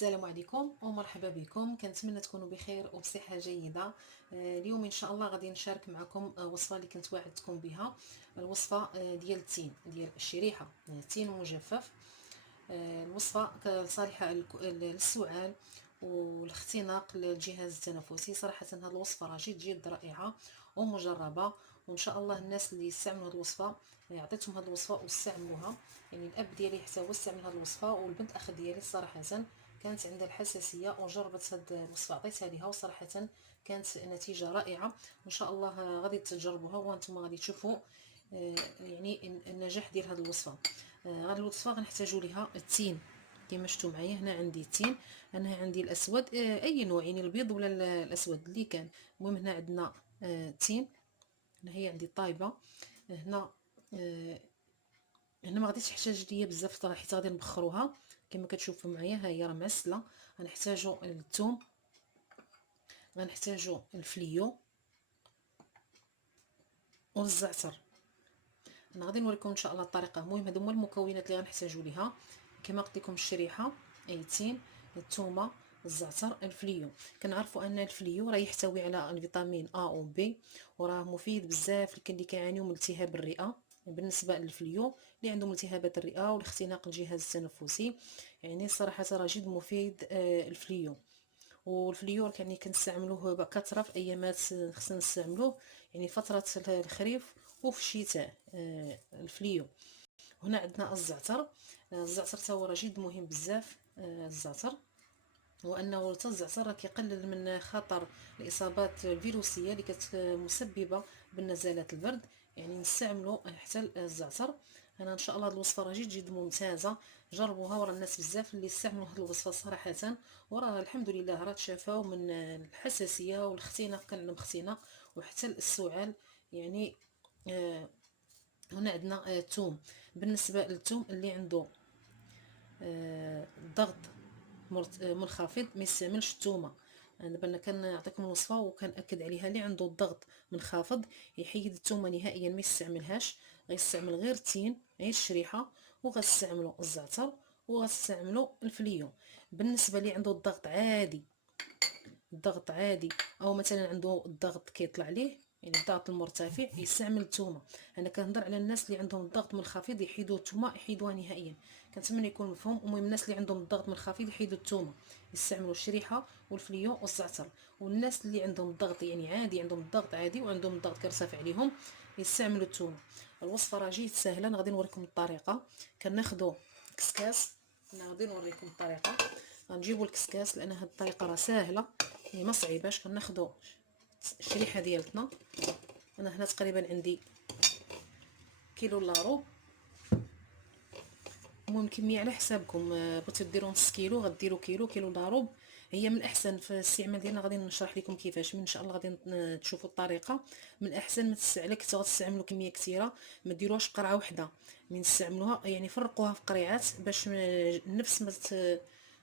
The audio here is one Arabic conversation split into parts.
السلام عليكم ومرحبا بكم. كنتمنى تكونوا بخير وبصحه جيده. اليوم ان شاء الله غادي نشارك معكم وصفه اللي كنت وعدتكم بها. الوصفه ديال التين، ديال الشريحه، التين مجفف. الوصفه صالحه للسعال والاختناق للجهاز التنفسي. صراحه هذه الوصفه راه جد رائعه ومجربه، وان شاء الله الناس اللي يستعملوا هذه الوصفه عطيتهم هذه الوصفه واستعملوها. يعني الاب ديالي حتى هو استعمل هذه الوصفه، والبنت اخ ديالي صراحه كانت عندها الحساسيه وجربت هذه الوصفه عطيتها ليها، وصراحه كانت نتيجه رائعه. وان شاء الله غادي تجربوها وانتم غادي تشوفوا يعني النجاح ديال هذه الوصفه. هذه الوصفه غنحتاجوا ليها التين كما شفتوا معايا. هنا عندي التين، انا عندي الاسود، اي نوع، يعني البيض ولا الاسود اللي كان. المهم هنا عندنا التين. هنا هي عندي طايبه. هنا هنا ما غاديش تحتاج ليا بزاف حيت غادي نبخروها كما كتشوفوا معايا. ها هي راه معسله. غنحتاجوا الثوم، غنحتاجوا الفليو والزعتر. انا غادي نوريكم ان شاء الله الطريقه. المهم هادو هما المكونات اللي غنحتاجوا ليها كما قلت لكم: الشريحه، التين، الثومه، الزعتر، الفليو. كنعرفوا ان الفليو راه يحتوي على الفيتامين ا و بي، وراه مفيد بزاف اللي كيعانيو من التهاب الرئه. بالنسبه للفليو اللي عندهم التهابات الرئه والاختناق الجهاز التنفسي، يعني صراحه راه جد مفيد الفليو. والفليور يعني كنستعملوه بكثره في ايامات خصنا نستعملوه، يعني فتره الخريف وفي الشتاء. الفليو. هنا عندنا الزعتر. الزعتر تا هو راه جد مهم بزاف. الزعتر وانه حتى الزعتر راه كيقلل من خطر الاصابات الفيروسيه اللي مسببه بالنزلات البرد، يعني نستعملوا حتى الزعتر. انا ان شاء الله هذه الوصفه راه جد ممتازه، جربوها. ورا الناس بزاف اللي استعملوا هذه الوصفه صراحه، وراه الحمد لله راه تشافاو من الحساسيه والاختناق، كان عندهم اختناق وحتى السعال يعني. هنا عندنا الثوم. بالنسبه للثوم اللي عنده الضغط منخفض ما يستعملش الثومه. انا دابا كنعطيكم الوصفه وكنأكد عليها: اللي عنده الضغط منخفض يحيد الثومه نهائيا، ما يستعملهاش. غيستعمل غير التين، غير الشريحه، وغتستعملوا الزعتر، وغتستعملوا الفليو. بالنسبه اللي عنده الضغط عادي، الضغط عادي، او مثلا عنده الضغط كيطلع ليه، يعني الضغط المرتفع، يستعمل الثومه. انا كنهضر على الناس اللي عندهم الضغط منخفض يحيدوا الثومه، يحيدوها نهائيا. كنتمنى يكون مفهوم. المهم الناس اللي عندهم الضغط منخفض يحيدوا الثومه، يستعملوا الشريحه والفليو والزعتر. والناس اللي عندهم الضغط يعني عادي، عندهم الضغط عادي وعندهم الضغط كيرتفع عليهم، يستعملوا الثومه. الوصفه راه جيت سهله. انا غادي نوريكم الطريقه. كناخذوا كسكاس. انا غادي نوريكم الطريقه. غنجيبوا الكسكاس لان هاد الطريقه راه ساهله، يعني ما صعيباش. كناخذوا الشريحه ديالتنا. انا هنا تقريبا عندي كيلو الا ربع. المهم كميه على حسابكم. بغيتو ديروا نص كيلو غديروا كيلو، كيلو الا ربع. هي من الاحسن في الاستعمال ديالنا، غادي نشرح لكم كيفاش ان شاء الله. غادي تشوفوا الطريقه. من الاحسن ما تستعملوا كميه كثيره، ما ديروهاش قرعه واحده. من تستعملوها يعني فرقوها في قريعات باش النفس ما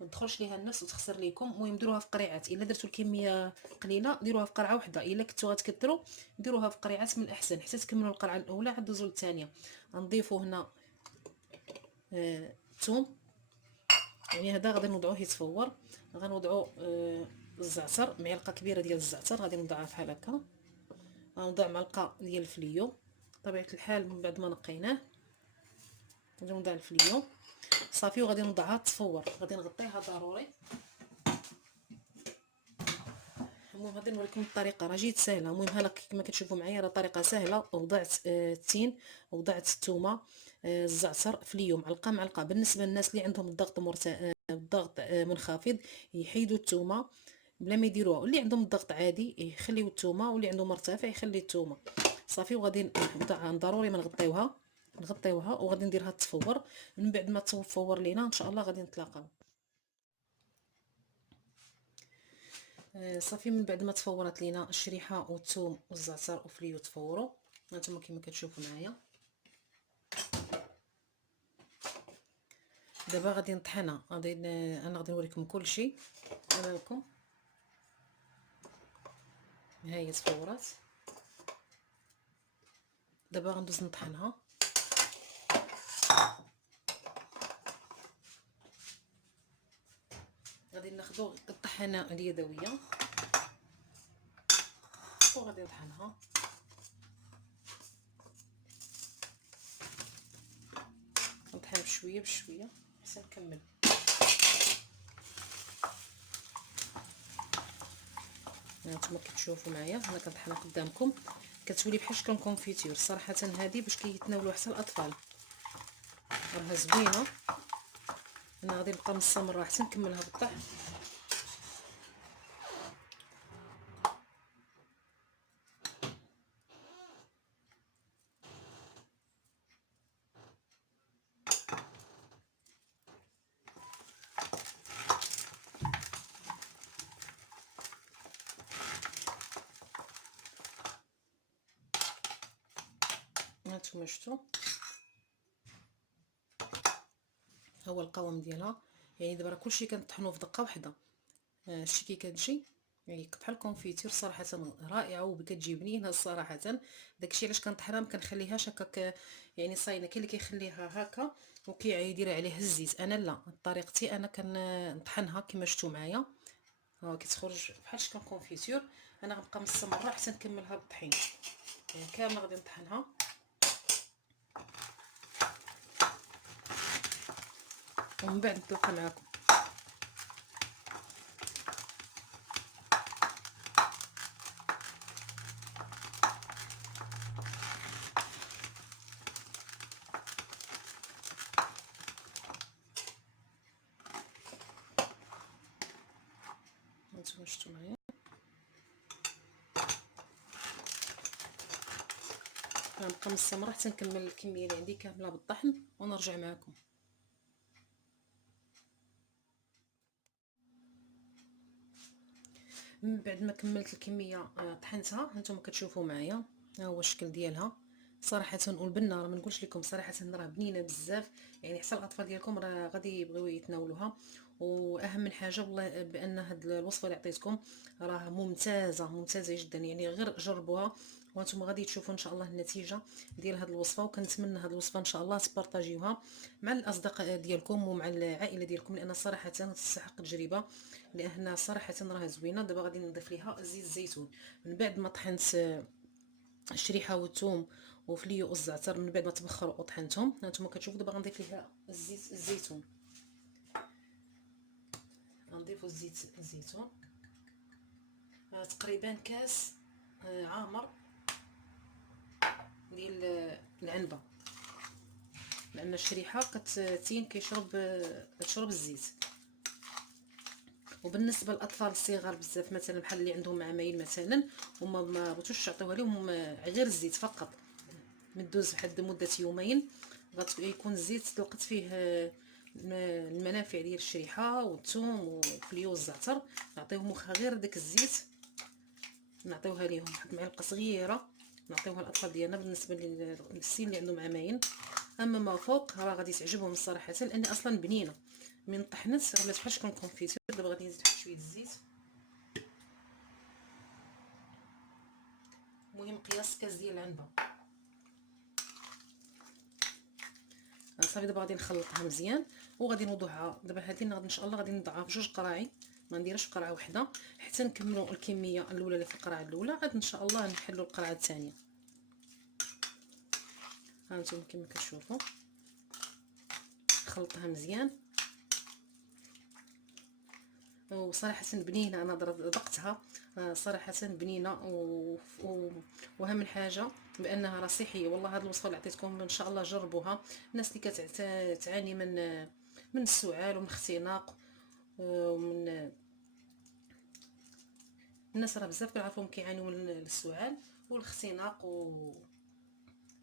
تدخلش ليها النفس وتخسر ليكم. المهم ديروها في قريعات. الا درتوا الكميه قليله ديروها في قرعه واحده، الا كنتوا غتكثروا ديروها في قريعات من الاحسن حتى تكملوا القرعه الاولى عاد دوزوا للثانيه. غنضيفوا هنا الثوم، يعني هذا غادي نوضعوه يتفور. غنوضعوا الزعتر، معلقه كبيره ديال الزعتر غادي نوضعها بحال هكا. غنوضع معلقه ديال الفليو بطبيعه الحال. من بعد ما نقيناه غادي نوضع الفليو صافي، وغادي نوضعها تفور. غادي نغطيها ضروري. المهم غادي نوريكم الطريقه راه جيت سهله. المهم ها كما كتشوفوا معايا راه طريقه سهله. وضعت التين، وضعت الثومه، الزعتر، فليو، معلقه. بالنسبه للناس اللي عندهم الضغط منخفض يحيدوا الثومه بلا ما يديروها، واللي عندهم الضغط عادي يخليو الثومه، واللي عنده مرتفع يخلي الثومه صافي. وغادي نوضعها ضروري ما نغطيوها وغادي نديرها تفور. من بعد ما تفور لينا ان شاء الله غادي نتلاقاو. صافي من بعد ما تفورت لينا الشريحه والثوم والزعتر وفليو تفوروا هانتوما كما كتشوفوا معايا. دابا غادي نطحنها. انا غادي نوريكم كلشي امامكم. ها هي تفورات. دابا غندوز نطحنها. غادي ناخذوا الطحينه اليدويه وغادي نطحنها. نطحن بشويه بشويه حتى نكمل. هانتوما كتشوفوا معايا انا كنطحنها قدامكم، كتولي بحال شكل كونفيتور. صراحه هذه باش كيتناولوها حتى الاطفال، راها زوينه. انا غادي نبقى مستمره حتى نكملها بالطحن. هانتوما شفتوا ها هو القوام ديالها. يعني دابا راه كلشي كنطحنوه في دقه واحده. شتي كي كتجي يعني بحال الكونفيتور صراحه رائعه وكتجي بنينه صراحه. داكشي علاش كنطحنها ما كنخليهاش هكاك يعني صاينه. كاين اللي كيخليها هكا وكيدير عليها الزيت، انا لا، طريقتي انا كنطحنها كما شفتوا معايا. ها كتخرج بحال شكل كونفيتور. انا غنبقى مستمره حتى نكملها بالطحين. يعني كامله غادي نطحنها ومن بعد نتلاقى معكم. هانتوما شفتوا معايا غنبقى مستمره حتى نكمل الكميه اللي عندي كامله بالطحن ونرجع معكم. من بعد ما كملت الكميه طحنتها هانتوما كتشوفوا معايا ها هو الشكل ديالها. صراحه والبنه راه ما نقولش لكم صراحه راه بنينه بزاف. يعني حتى الاطفال ديالكم راه غادي يبغيو يتناولوها. واهم من حاجه والله بان هاد الوصفه اللي عطيتكم راه ممتازه ممتازه جدا. يعني غير جربوها وانتم غادي تشوفوا ان شاء الله النتيجه ديال هاد الوصفه. وكنتمنى هاد الوصفه ان شاء الله تبارطاجيوها مع الاصدقاء ديالكم ومع العائله ديالكم، لان صراحه تستحق تجربه. لان صراحه راها زوينه. دابا غادي نضيف ليها زيت الزيتون من بعد ما طحنت الشريحه والثوم وفليو والزعتر. من بعد ما تبخروا وطحنتهم هانتوما كتشوفوا دابا غنضيف ليها الزيت الزيتون. غنضيفوا الزيت الزيتون تقريبا كاس عامر ديال العنبه، لان الشريحه كتين تشرب الزيت. وبالنسبه للاطفال الصغار بزاف مثلا بحال اللي عندهم عامين مثلا هما ما بغيتوش تعطيوها لهم غير الزيت فقط. مدوز واحد مده يومين غيكون الزيت تلقت فيه المنافع ديال الشريحه والثوم والفليو والزعتر. نعطيوهم واخا غير داك الزيت، نعطيوها ليهم واحد معلقه صغيره نعطيوها الاطفال ديالنا بالنسبه للسن اللي عندهم عامين. اما ما فوق راه غادي تعجبهم صراحه لان اصلا بنينه. من طحنت ولات بحال شكون كونفيتور. دابا غادي نزيد شويه الزيت. المهم قياس كاس ديال العنبه. صافي دابا غادي نخلطها مزيان وغادي نوضعها. دابا هذه غادي ان شاء الله غادي نضعها في 2 قراعي، ما نديرهاش في قرعه واحده حتى نكملوا الكميه الاولى اللي في القرعه الاولى. عاد ان شاء الله نحلوا القرعه الثانيه. ها انتم كما كتشوفوا خلطها مزيان. وصراحه بنينه، انا ذقتها صراحه بنينه واهم حاجه بانها راه صحيه. والله هذه الوصفه اللي عطيتكم ان شاء الله جربوها. الناس اللي كتعاني من السعال ومن الاختناق ومن الناس راه بزاف كنعرفهم كيعانيو من السعال والاختناق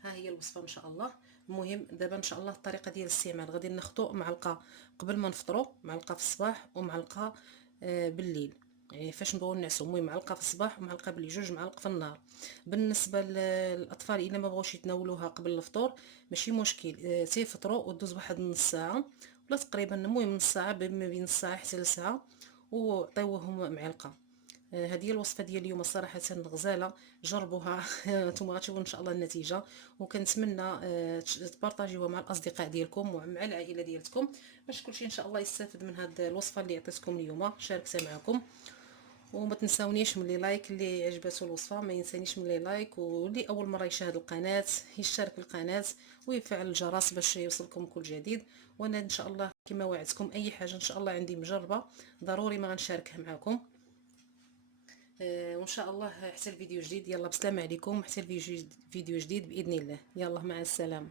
ها هي الوصفه ان شاء الله. المهم دابا ان شاء الله الطريقه ديال الاستعمال غادي ناخذوا معلقه قبل ما نفطروا، معلقه في الصباح ومعلقه بالليل. يعني فاش نبغيو نعسو المهم معلقه في الصباح ومعلقه بالليل، 2 معالق في النهار. بالنسبه للاطفال الا ما بغاوش يتناولوها قبل الفطور ماشي مشكل، تيفطروا ودوز واحد نص ساعه ولا تقريبا المهم نص ساعه، ما بين نص ساعه حتى لساعه، وعطيوهم معلقه. هذه هي الوصفه ديال اليوم صراحه غزاله، جربوها نتوما غتشوفوا ان شاء الله النتيجه. وكنتمنى تبارطاجيوها مع الاصدقاء ديالكم ومع العائله ديالكم باش كلشي ان شاء الله يستافد من هذه الوصفه اللي عطيتكم اليوم شاركتها معكم. وما تنساونيش من لي لايك، اللي عجبته الوصفه ما ينسانيش من لي لايك، واللي اول مره يشاهد القناه يشترك في القناه ويفعل الجرس باش يوصلكم كل جديد. وانا ان شاء الله كما وعدتكم اي حاجه ان شاء الله عندي مجربه ضروري ما غنشاركها معكم. وان شاء الله حتى الفيديو جديد. يلا بسلام عليكم، حتى الفيديو جديد باذن الله. يلا مع السلامه.